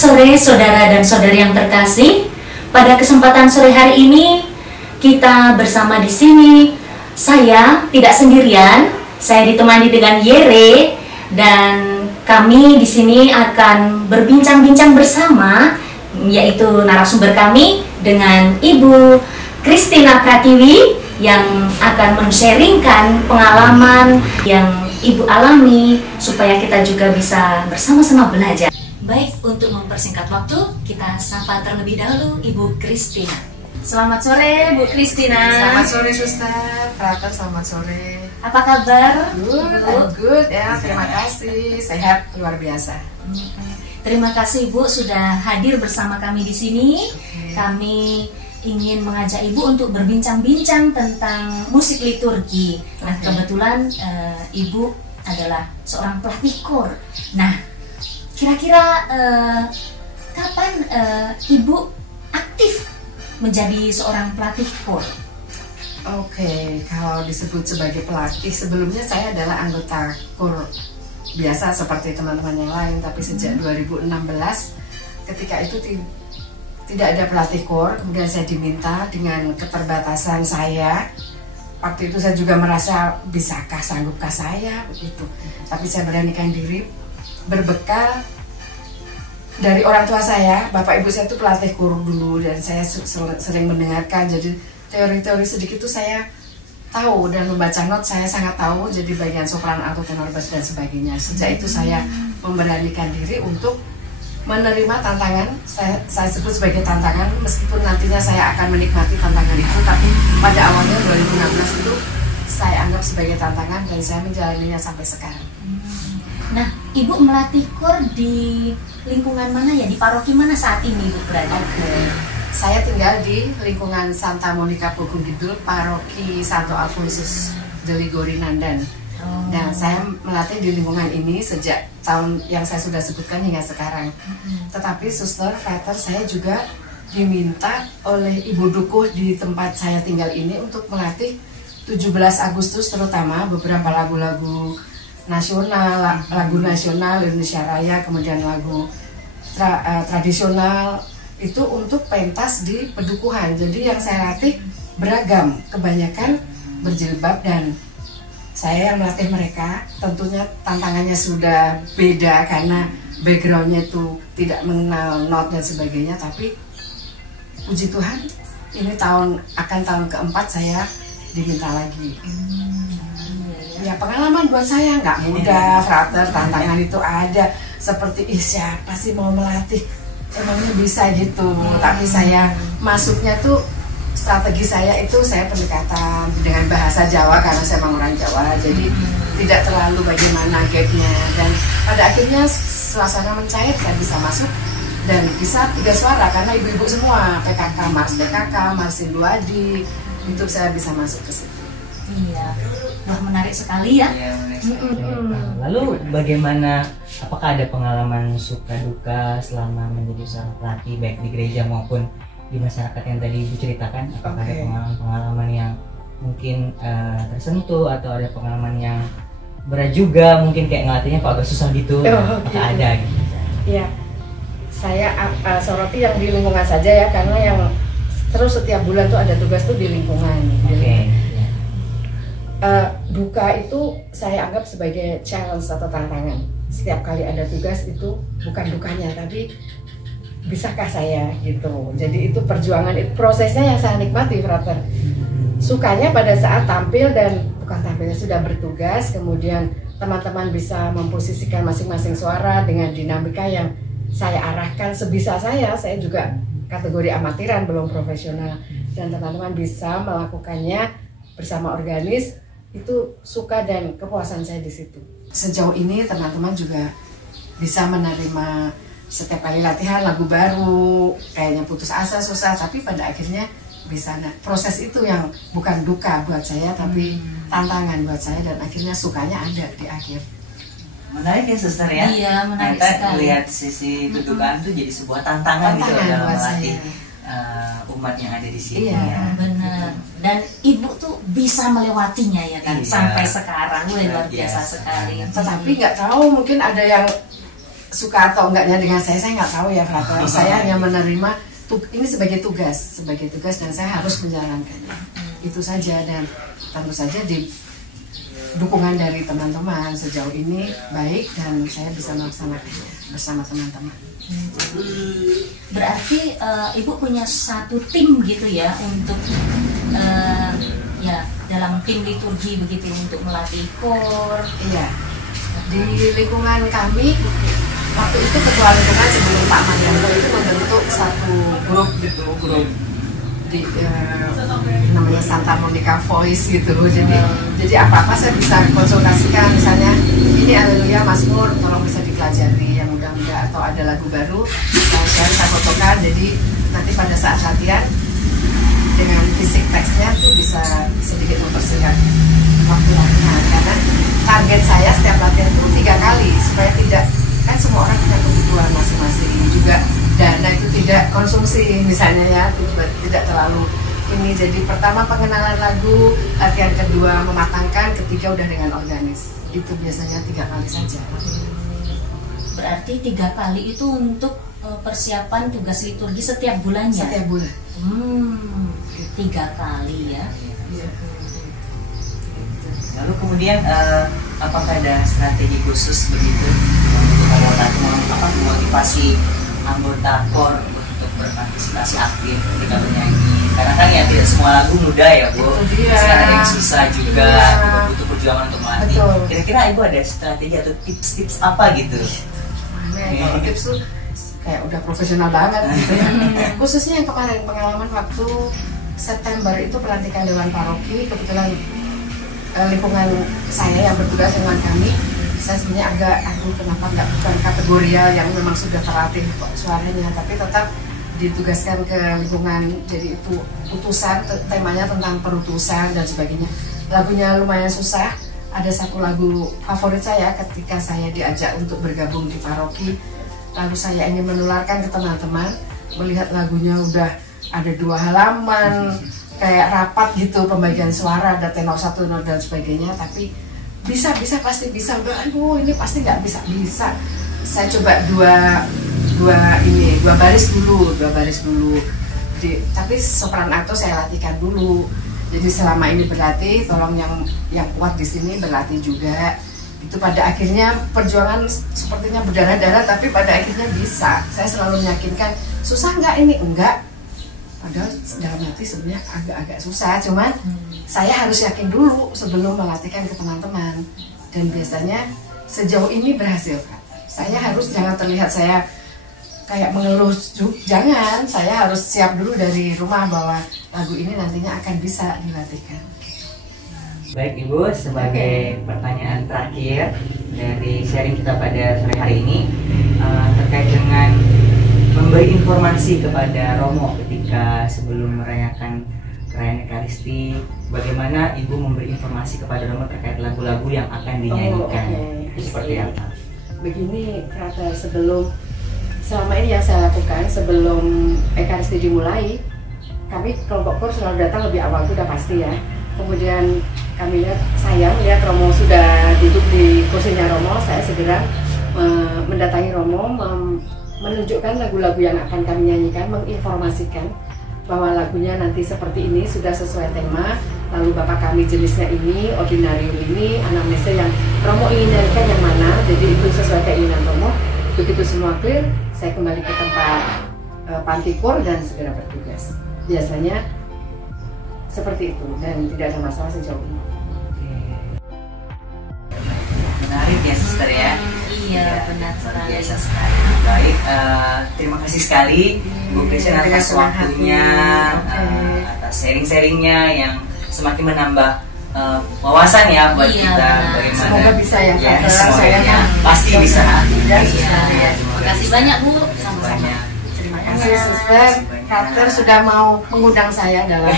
sore saudara dan saudari yang terkasih. Pada kesempatan sore hari ini kita bersama di sini. Saya tidak sendirian, saya ditemani dengan Yere dan kami di sini akan berbincang-bincang bersama, yaitu narasumber kami dengan Ibu Christina Pratiwi yang akan men-sharingkan pengalaman yang Ibu alami supaya kita juga bisa bersama-sama belajar. Baik, untuk mempersingkat waktu, kita sapa terlebih dahulu Ibu Christina. Selamat sore, Bu Christina. Selamat sore, Suster. Frater, selamat sore. Apa kabar? Good ya. Terima kasih. Sehat luar biasa. Terima kasih Bu sudah hadir bersama kami di sini. Kami ingin mengajak Ibu untuk berbincang-bincang tentang musik liturgi. Nah, kebetulan Ibu adalah seorang pelatih kor. Nah, kira-kira kapan Ibu aktif menjadi seorang pelatih kor? Oke, kalau disebut sebagai pelatih, sebelumnya saya adalah anggota kor biasa seperti teman-teman yang lain, tapi sejak 2016 ketika itu tidak ada pelatih kor, kemudian saya diminta dengan keterbatasan saya. Waktu itu saya juga merasa bisakah, sanggupkah saya begitu. Tapi saya beranikan diri berbekal dari orang tua saya. Bapak ibu saya itu pelatih kor dulu dan saya sering mendengarkan. Jadi teori-teori sedikit itu saya tahu dan membaca not saya sangat tahu. Jadi bagian sopran, alto, tenor, bass dan sebagainya. Sejak itu saya memberanikan diri untuk menerima tantangan, saya sebut sebagai tantangan, meskipun nantinya saya akan menikmati tantangan itu, tapi pada awalnya 2016 itu saya anggap sebagai tantangan dan saya menjalaninya sampai sekarang. Nah, Ibu melatih kor di lingkungan mana ya? Di paroki mana saat ini Ibu berada? Oke. Saya tinggal di lingkungan Santa Monica Pugung Kidul, paroki Santo Alfonsus de Ligori Nandan. Dan saya melatih di lingkungan ini sejak tahun yang saya sudah sebutkan hingga sekarang. Tetapi Suster, Frater, saya juga diminta oleh Ibu Dukuh di tempat saya tinggal ini untuk melatih 17 Agustus terutama beberapa lagu-lagu nasional, lagu nasional Indonesia Raya, kemudian lagu tradisional itu untuk pentas di pedukuhan. Jadi yang saya latih beragam, kebanyakan berjilbab dan saya yang melatih mereka. Tentunya tantangannya sudah beda karena backgroundnya itu tidak mengenal not dan sebagainya. Tapi puji Tuhan, ini akan tahun keempat saya diminta lagi. Ya pengalaman buat saya nggak mudah, Frater. Tantangan itu ada. Seperti siapa sih mau melatih? Emangnya bisa gitu. Tapi saya masuknya tuh, strategi saya itu saya pendekatan dengan bahasa Jawa karena saya memang orang Jawa, jadi tidak terlalu bagaimana gapnya, dan pada akhirnya suasana mencair, saya bisa masuk dan bisa 3 suara karena ibu-ibu semua PKK, Mars PKK, Marsin Duadi, itu saya bisa masuk ke situ. Iya, wah menarik sekali ya. Iya, menarik sekali. Lalu bagaimana, apakah ada pengalaman suka duka selama menjadi seorang pelatih baik di gereja maupun di masyarakat yang tadi Ibu ceritakan? Apakah ada pengalaman-pengalaman yang mungkin tersentuh atau ada pengalaman yang berat juga, mungkin kayak ngelatihnya kok agak susah gitu? Apakah ada gitu? Iya, saya soroti yang di lingkungan saja ya, karena yang terus setiap bulan tuh ada tugas tuh di lingkungan. Duka itu saya anggap sebagai challenge atau tantangan. Setiap kali ada tugas itu bukan dukanya, tapi bisakah saya gitu. Jadi itu perjuangan, itu prosesnya yang saya nikmati, Frater. Sukanya pada saat tampil dan bukan tampilnya sudah bertugas, kemudian teman-teman bisa memposisikan masing-masing suara dengan dinamika yang saya arahkan sebisa saya juga kategori amatiran belum profesional, dan teman-teman bisa melakukannya bersama organis. Itu suka dan kepuasan saya di situ. Sejauh ini teman-teman juga bisa menerima setiap kali latihan lagu baru, kayaknya putus asa, susah, tapi pada akhirnya bisa. Nah, proses itu yang bukan duka buat saya, tapi tantangan buat saya, dan akhirnya sukanya ada di akhir. Menarik ya, Suster ya? Iya, menarik sekali. Melihat sisi kedukaan itu jadi sebuah tantangan gitu dalam melatih umat yang ada di sini. Iya, benar. Dan Ibu tuh bisa melewatinya ya kan, sampai sekarang. Luar biasa sekali. Tetapi nggak tahu, mungkin ada yang suka atau enggaknya dengan saya nggak tahu ya Frater. Saya hanya menerima ini sebagai tugas dan saya harus menjalankannya. Itu saja, dan tentu saja di dukungan dari teman-teman sejauh ini baik dan saya bisa melaksanakannya bersama teman-teman. Berarti Ibu punya satu tim gitu ya untuk ya dalam tim liturgi begitu untuk melatih kor. Iya. Di lingkungan kami waktu itu ketua lingkungan sebelum Pak Marianto itu membentuk satu grup gitu, grup di namanya Santa Monica Voice gitu. Jadi apa-apa saya bisa konsultasikan, misalnya ini Haleluya Mazmur tolong bisa dipelajari yang mudah-mudah, atau ada lagu baru saya fotokan, jadi nanti pada saat latihan dengan fisik teksnya tuh bisa sedikit mempersingkat waktu latihan, karena target saya setiap latihan itu 3 kali supaya tidak, kan semua orang punya kebutuhan masing-masing juga, dana itu tidak konsumsi misalnya ya, tidak terlalu ini. Jadi pertama pengenalan lagu, latihan kedua mematangkan, ketiga udah dengan organis. Itu biasanya 3 kali saja. Berarti 3 kali itu untuk persiapan tugas liturgi setiap bulannya? Setiap bulan. 3 kali ya. Lalu kemudian apakah ada strategi khusus begitu untuk memotivasi anggota KOR untuk berpartisipasi aktif ketika bernyanyi? Karena kan ya tidak semua lagu mudah ya Bu, sekarang ada yang susah juga, butuh perjuangan untuk melatih. Kira-kira Ibu ada strategi atau tips-tips apa gitu? Mana ya, kalau tips tuh kayak udah profesional banget gitu ya. Khususnya yang kemarin pengalaman waktu September itu pelantikan Dewan Paroki, kebetulan lingkungan saya yang bertugas dengan kami, saya sebenarnya agak kenapa nggak bukan kategorial yang memang sudah terlatih suaranya, tapi tetap ditugaskan ke lingkungan, jadi itu utusan, temanya tentang perutusan dan sebagainya. Lagunya lumayan susah, ada satu lagu favorit saya ketika saya diajak untuk bergabung di paroki, lalu saya ingin menularkan ke teman-teman, melihat lagunya udah ada 2 halaman, kayak rapat gitu pembagian suara, ada tenor 1 tenor dan sebagainya, tapi bisa pasti bisa, udah aduh ini pasti nggak bisa. Saya coba dua baris dulu, tapi sopran alto saya latihkan dulu. Jadi selama ini berlatih, tolong yang kuat di sini berlatih juga. Itu pada akhirnya perjuangan sepertinya berdarah-darah, tapi pada akhirnya bisa. Saya selalu meyakinkan, susah nggak ini? Enggak. Padahal dalam hati sebenarnya agak-agak susah, cuman saya harus yakin dulu sebelum melatihkan ke teman-teman. Dan biasanya sejauh ini berhasil. Saya harus, jangan terlihat saya kayak mengeluh, jangan. Saya harus siap dulu dari rumah bahwa lagu ini nantinya akan bisa dilatihkan. Baik Ibu, sebagai pertanyaan terakhir dari sharing kita pada sore hari ini, terkait dengan memberi informasi kepada Romo ketika sebelum merayakan perayaan Ekaristi, bagaimana Ibu memberi informasi kepada Romo terkait lagu-lagu yang akan dinyanyikan? Seperti apa? Begini, Frater, selama ini yang saya lakukan sebelum Ekaristi dimulai, kami kelompok KOR selalu datang lebih awal, itu udah pasti ya. Kemudian saya melihat Romo sudah duduk di kursinya Romo, saya segera mendatangi Romo, menunjukkan lagu-lagu yang akan kami nyanyikan, menginformasikan bahwa lagunya nanti seperti ini, sudah sesuai tema, lalu Bapak kami jenisnya ini, ordinarium ini, anamnesa yang Romo ingin nyanyikan yang mana, jadi itu sesuai keinginan Romo. Begitu semua clear, saya kembali ke tempat pantikur dan segera bertugas. Biasanya seperti itu dan tidak ada masalah sejauh ini. Menarik ya Suster ya. Iya, benar sekali. Biasa sekali. Baik, terima kasih sekali Bu Christian atas waktunya, atas sharing-sharingnya yang semakin menambah wawasan ya buat kita. Bagaimana? Semoga bisa ya. Semoga pasti bisa. Terima kasih banyak Bu. Sama-sama. Terima kasih Suster. Frater sudah mau mengundang saya dalam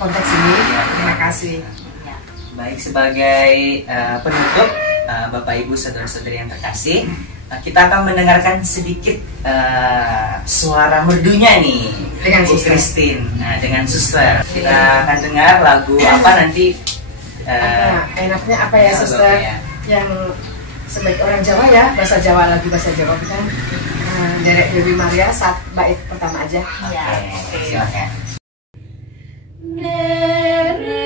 konteks ini. Terima kasih. Baik, sebagai penutup, Bapak Ibu saudara-saudari yang terkasih, kita akan mendengarkan sedikit suara merdunya nih dengan Bu Christine, dengan Suster. Kita akan dengar lagu apa nanti? Enaknya apa ya Suster? Ya. Yang sebagai orang Jawa ya, bahasa Jawa lagi bahasa Jawa kita Derek Dewi Maria saat bait pertama aja. Ya, Oke, silakan. Derek